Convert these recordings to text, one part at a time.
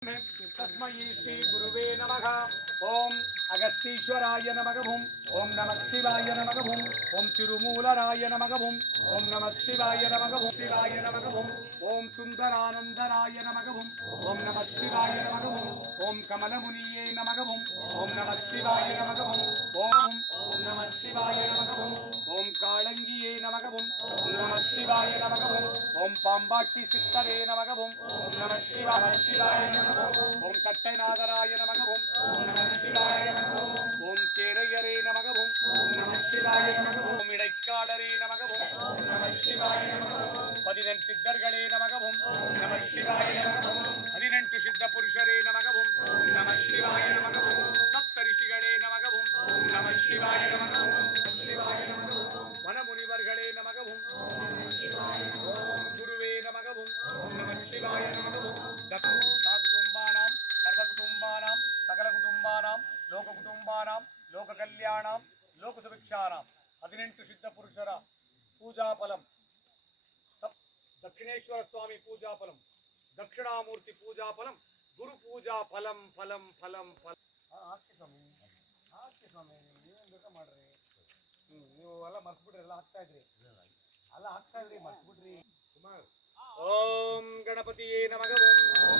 तस्मै श्री गुरुवे नमः। ओम अगस्तीश्वराय नमः। ओम नमः शिवाय नमः। ओम तिरुमूलराय नमः। ओम नमः शिवाय नमः। शिवाय नमः। ओम सुंदरानंदराय नमः। ओम नमः शिवाय नमः। ओम कमलमुनिये नमः। ओम नमः शिवाय नमः। ओम नमः शिवाय नमः। ओम कालंगिये नमः। ओम नमः शिवाय नमः। ओम पांबाट्टी सिद्धरे नमः। ओम नमः शिवाय नमः। ओम सत्यनागराय नमः। ओम नमः शिवाय नमः। ओम केरयरे नमः। ओम नमः शिवाय नमः। ओम इडैक्काडरे नमः। ओम नमः शिवाय नमः। 18 सिद्धर्गळे नमः। ओम नमः शिवाय नमः। 18 सिद्ध पुरुषरे नमः। ओम नमः शिवाय नमः। सप्त ऋषिगळे नमः। ओम नमः शिवाय नमः। शिवाय नमः। वनमुनिवर्गळे नमः। ओम नमः शिवाय नमः। ओम गुरुवे नमः। ओम नमः शिवाय नमः। कुटुंबानां सर्वकुटुंबानां सकलकुटुंबानां लोककुटुंबानां लोककल्याणां लोकसुभिक्षाणां 18 सिद्धपुरुषರ पूजाफलं दक्षिणेश्वर स्वामी पूजाफलं दक्षिणामूर्ति पूजाफलं गुरु पूजा फलं फलं फलं फल ಹಾಕಿ ಸ್ವಾಮಿ ನೀವೇನು ಬೇಕಾ ಮಾಡ್ರಿ ನೀವು ಎಲ್ಲ ಮರ್ಸ್ಬಿಟ್ರಿ ಎಲ್ಲ ಹಾಕ್ತಾ ಇದ್ರಿ ಮರ್ಸ್ಬಿಟ್ರಿ ಕುಮಾರ್ ओम गणपतिये नमः। ओम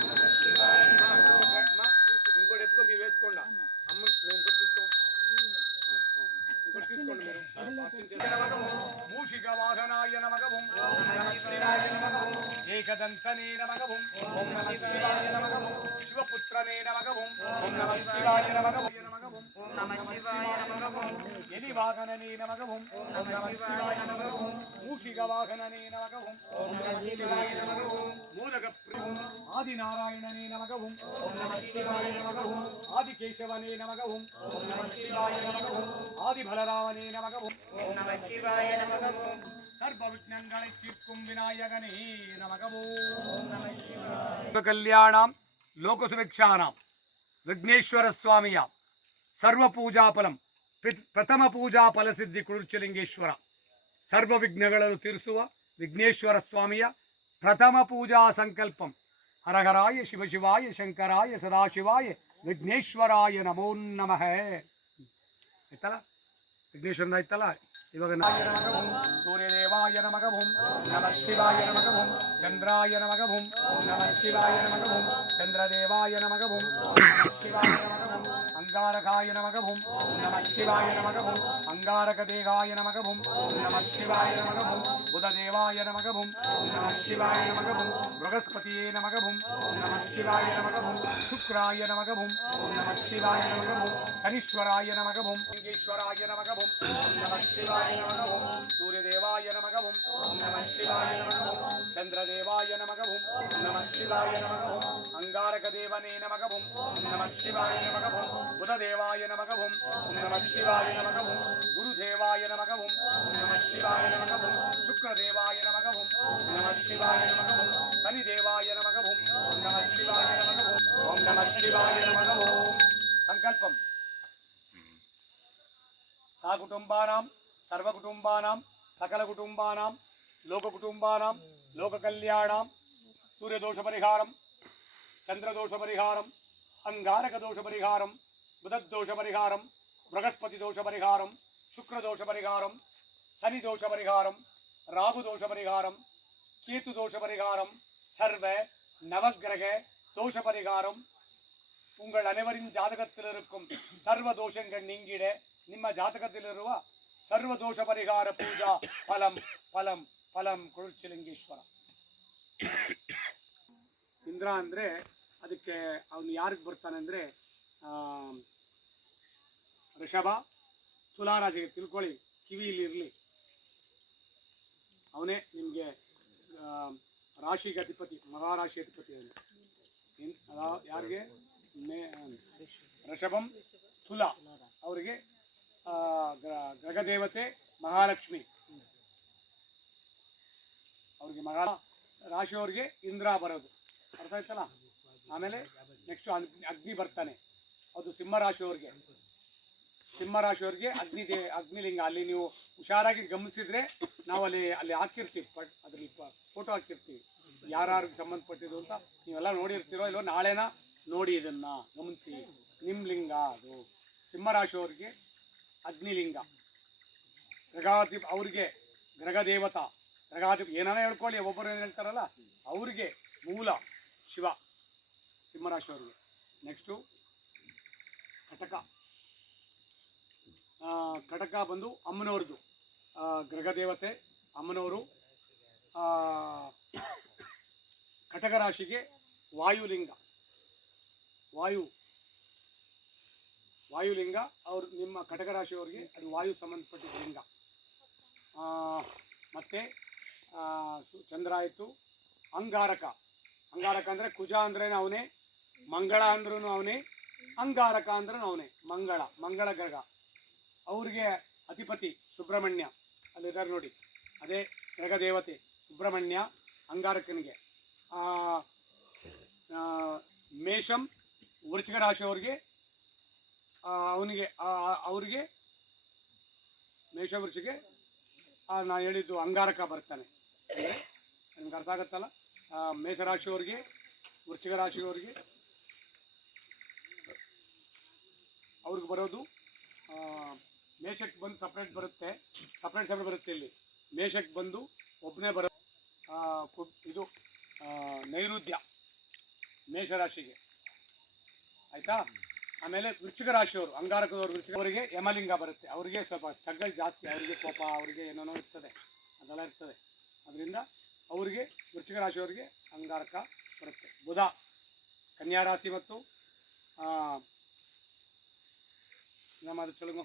नमः शिवाय नमः। इंकोటి ఎత్తుకో మీ వేసుకోండా అమ్మ ఇంకోటి తీసుకో ఇంకోటి తీసుకోండి మీరు అర్చన చేయండి। మూషిక వాహనాయ నమః। ఓం నమః శివాయ నమః। ఏకదంతనే నమః। ఓం నమః శివాయ నమః। శివపుత్రనే నమః। ఓం నమః శివాయ నమః। ఓం నమః శివాయ నమః। ఎలి వాహననే నమః। ఓం నమః శివాయ నమః। మూషిక వాహననే నమః। ఓం నమః శివాయ नमः। मोदक आदिनारायणने नमः। ओम नमः शिवाय नमः। आदिकेशवने नमः। ओम नमः शिवाय नमः। आदिबलरामने नमः। ओम नमः शिवाय नमः। सर्वविघ्नंगळे तीर्कुं विनायकने नमः। ओम नमः शिवाय कल्याणां लोकसुभिक्षाणां विघ्नेश्वर स्वामिय सर्वपूजाफलं प्रथम पूजाफलसिद्धि कुरुचलिंगेश्वर सर्वविघ्नಗಳನ್ನು ತೀರಿಸುವ विघ्नेश्वर स्वामिय प्रथम पूजा संकल्पम हरहराय शिव शिवाय शंकराय सदाशिवाय विघ्नेश्वराय नमो नमः। आयतಲ್ಲ विघ्नेश्वर आयतಲ್ಲ इवाग सूर्यदेवाय नमः। नमः शिवाय नमः। चंद्राय नमः। नमः शिवाय नमः। चंद्रदेवाय नमः। नमः शिवाय नमः। अंगारकाय नमः। नमः शिवाय नमः। अंगारकदेहाय नमः। नमः शिवाय नमः। बुधदेवाय नमः। नमः शिवाय नमः। बृहस्पतिये नमः। नमः शिवाय नमः। शुक्राय नमः। नमः शिवाय नमः। शनीश्वराय नमः। लिंगेश्वराय नमः। नमः शिवाय नमः। सूर्यदेवाय नमः। नमः शिवाय नमः। चंद्रदेवाय नमः। नमः शिवाय नमः। अंगारकदेवने नमः। नमः शिवाय नमः। बुधदेवाय नमः। नमः शिवाय नमः। गुरुदेवाय नमः। नमः शिवाय नमः। शुक्रदेवाय नमः। नमः शिवाय नमः। शनिदेवाय नमः। नमः शिवाय नमः। ओम नमः शिवाय नमः। संकल्पम साकुटुंबानां सर्वकुटुंबानां सकलकुटुंबानां लोककुटुंबानां लोककल्याणां सूर्यदोषपरिहारं चंद्रदोषपरिहारं अंगारकदोषपरिहारं बुधदोषपरिहारं बृहस्पतिदोषपरिहारं शुक्रदोषपरिहारं शनिदोषपरिहारं राहुदोषपरिहारं केतुदोषपरिहारं सर्व नवग्रह दोषपरिहारं உங்கள் அனைவரின் ஜாதகத்தில் இருக்கும் சர்வ தோஷங்கள் நீங்கிட ನಿಮ್ಮ ಜಾತಕದಲ್ಲಿರುವ ಸರ್ವ ದೋಷ ಪರಿಹಾರ ಪೂಜಾ ಫಲಂ ಫಲಂ ಫಲಂ ಕುರುಚಲಿಂಗೇಶ್ವರ ಇಂದ್ರ ಅಂದರೆ ಅದಕ್ಕೆ ಅವನು ಯಾರಿಗೆ ಬರ್ತಾನೆ ಅಂದರೆ ಋಷಭ ತುಲಾರಾಶಿಗೆ ತಿಳ್ಕೊಳ್ಳಿ ಕಿವಿಯಲ್ಲಿ ಇರಲಿ ಅವನೇ ನಿಮಗೆ ರಾಶಿಗೆ ಅಧಿಪತಿ ಮಹಾರಾಶಿ ಅಧಿಪತಿ ಅವನು ಯಾರಿಗೆ ಋಷಭಂ ತುಲಾ ಅವರಿಗೆ ಗ್ರಹದೇವತೆ ಮಹಾಲಕ್ಷ್ಮಿ ಅವ್ರಿಗೆ ಮಹಾ ರಾಶಿಯವ್ರಿಗೆ ಇಂದ್ರ ಬರೋದು ಅರ್ಥ ಆಯ್ತಲ್ಲ। ಆಮೇಲೆ ನೆಕ್ಸ್ಟ್ ಅಗ್ನಿ ಬರ್ತಾನೆ, ಅದು ಸಿಂಹರಾಶಿಯವ್ರಿಗೆ ಅಗ್ನಿಲಿಂಗ ಅಲ್ಲಿ ನೀವು ಹುಷಾರಾಗಿ ಗಮನಿಸಿದ್ರೆ ನಾವು ಅಲ್ಲಿ ಹಾಕಿರ್ತೀವಿ, ಅದರಲ್ಲಿ ಫೋಟೋ ಹಾಕಿರ್ತೀವಿ ಯಾರಿಗೆ ಸಂಬಂಧಪಟ್ಟಿದ್ದು ಅಂತ ನೀವೆಲ್ಲ ನೋಡಿರ್ತೀರೋ ಇಲ್ಲೋ ನಾಳೆನ ನೋಡಿ, ಇದನ್ನು ಗಮನಿಸಿ. ನಿಮ್ಮ ಲಿಂಗ ಅದು. ಸಿಂಹರಾಶಿಯವರಿಗೆ ಅಗ್ನಿಲಿಂಗ, ಗ್ರಗಾಧಿಪ ಅವ್ರಿಗೆ ಗ್ರಗದೇವತಾ, ಗ್ರಗಾಧಿಪ ಏನಾನ ಹೇಳ್ಕೊಳ್ಳಿ, ಒಬ್ಬೊಬ್ಬರು ಏನು ಹೇಳ್ತಾರಲ್ಲ, ಅವ್ರಿಗೆ ಮೂಲ ಶಿವ ಸಿಂಹರಾಶಿಯವರಿಗೆ. ನೆಕ್ಸ್ಟು ಕಟಕ. ಕಟಕ ಬಂದು ಅಮ್ಮನವ್ರದ್ದು, ಗ್ರಗದೇವತೆ ಅಮ್ಮನವರು. ಕಟಕ ರಾಶಿಗೆ ವಾಯುಲಿಂಗ, ವಾಯುಲಿಂಗ ಅವರು ನಿಮ್ಮ ಕಟಕ ರಾಶಿಯವರಿಗೆ ಅದು ವಾಯು ಸಂಬಂಧಪಟ್ಟಿದ್ದ ಲಿಂಗ. ಮತ್ತು ಚಂದ್ರ ಆಯಿತು. ಅಂಗಾರಕ ಅಂದರೆ ಕುಜ ಅಂದ್ರೆ ಅವನೇ, ಮಂಗಳ ಅಂದ್ರೂ ಅವನೇ, ಅಂಗಾರಕ ಅಂದ್ರೂ ಅವನೇ, ಮಂಗಳ ಗ್ರಹ. ಅವ್ರಿಗೆ ಅಧಿಪತಿ ಸುಬ್ರಹ್ಮಣ್ಯ, ಅಲ್ಲಿದ್ದಾರೆ ನೋಡಿ, ಅದೇ ಗ್ರಹ ದೇವತೆ ಸುಬ್ರಹ್ಮಣ್ಯ ಅಂಗಾರಕನಿಗೆ. ಮೇಷಂ ವೃಶ್ಚಿಕ ರಾಶಿಯವ್ರಿಗೆ ಅವ್ರಿಗೆ ಮೇಷ ವೃಶ್ಚಿಗೆ ನಾನು ಹೇಳಿದ್ದು ಅಂಗಾರಕ ಬರ್ತಾನೆ. ನಿಮ್ಗೆ ಅರ್ಥ ಆಗುತ್ತಲ್ಲ. ಮೇಷರಾಶಿಯವ್ರಿಗೆ, ವೃಶ್ಚಿಕ ರಾಶಿಯವರಿಗೆ ಅವ್ರಿಗೆ ಬರೋದು ಮೇಷಕ್ಕೆ ಬಂದು ಸಪ್ರೇಟ್ ಬರುತ್ತೆ ಇಲ್ಲಿ. ಮೇಷಕ್ಕೆ ಬಂದು ಒಬ್ಬನೇ ಬರೋ ಇದು ನೈರುತ್ಯ ಮೇಷರಾಶಿಗೆ, ಆಯಿತಾ. ಆಮೇಲೆ ವೃಶ್ಚಿಕ ರಾಶಿಯವರು, ಅಂಗಾರಕದವರು, ವೃಶ್ಚಿಕವರಿಗೆ ಯಮಲಿಂಗ ಬರುತ್ತೆ. ಅವರಿಗೆ ಸ್ವಲ್ಪ ಸ್ಟ್ರಗಲ್ ಜಾಸ್ತಿ, ಅವರಿಗೆ ಕೋಪ, ಅವರಿಗೆ ಏನೇನೋ ಇರ್ತದೆ, ಅದೆಲ್ಲ ಇರ್ತದೆ. ಅದರಿಂದ ಅವರಿಗೆ ವೃಶ್ಚಿಕ ರಾಶಿಯವರಿಗೆ ಅಂಗಾರಕ ಬರುತ್ತೆ. ಬುಧ ಕನ್ಯಾ ರಾಶಿ ಮತ್ತು ನಮ್ಮದು ಚೊಲಗು